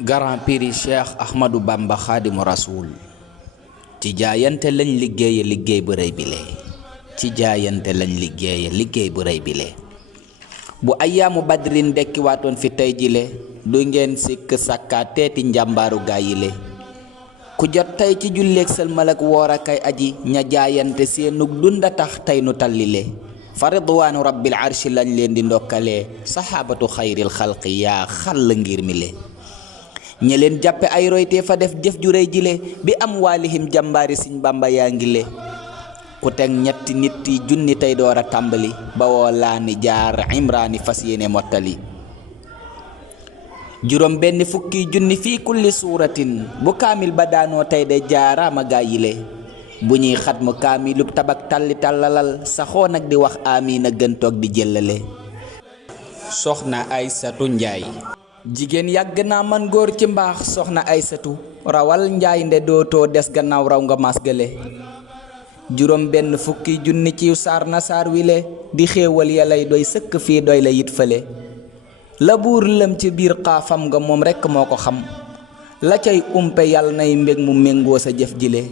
Grand Prix Cheikh Ahmadou Bamba Khadimu Rasoul ci jaayante lañ liggéeye liggéey bu rëy bile ci jaayante lañ liggéeye liggéey bu rëy bile bu ayyaamu badrin dekki waatoon fi tey jile du ngeen sikk sàkkaa teeti njàmbaaru gaayile ku jot tey ci julleek sëlmal ak woor akay aji ña jaayante seenug dunda tax tey nu tallile fa ridwaanu rabbil arshi lañ leen di ndokkalee saxaabatu xayril xalqi yaa xàll ngir mi le ñe leen jàppe ay roytee fa def jëf ju rëy jile bi am waalihim jàmbaari Sëñ Bàmba yaa ngi le ku teg ñetti nit yi junni tey door a tàmbali ba woo laani jaar imraani fas yéene mottali juróom benn fukki junni fii kulli suuratin bu kaamil ba daanoo tey de jaaraama gaa yile bu ñuy xatmu kaamilub tabak talli tallalal saxoo nag di wax amiin a gën toog di jëllale soxna Aysatu Njaay jigéen yàgg naa man góor ci mbaax soxna Aysatu rawal njaay nde dootoo des gannaaw raw nga masgale juróom benn fukki junni ci saar na saar wile di xéewal ya lay doy sëkk fii doy la yit fële la buur lëm ci biir xaafam nga moom rekk moo ko xam la cay umpe yàlla nay mbég mu méngoo sa jëf jile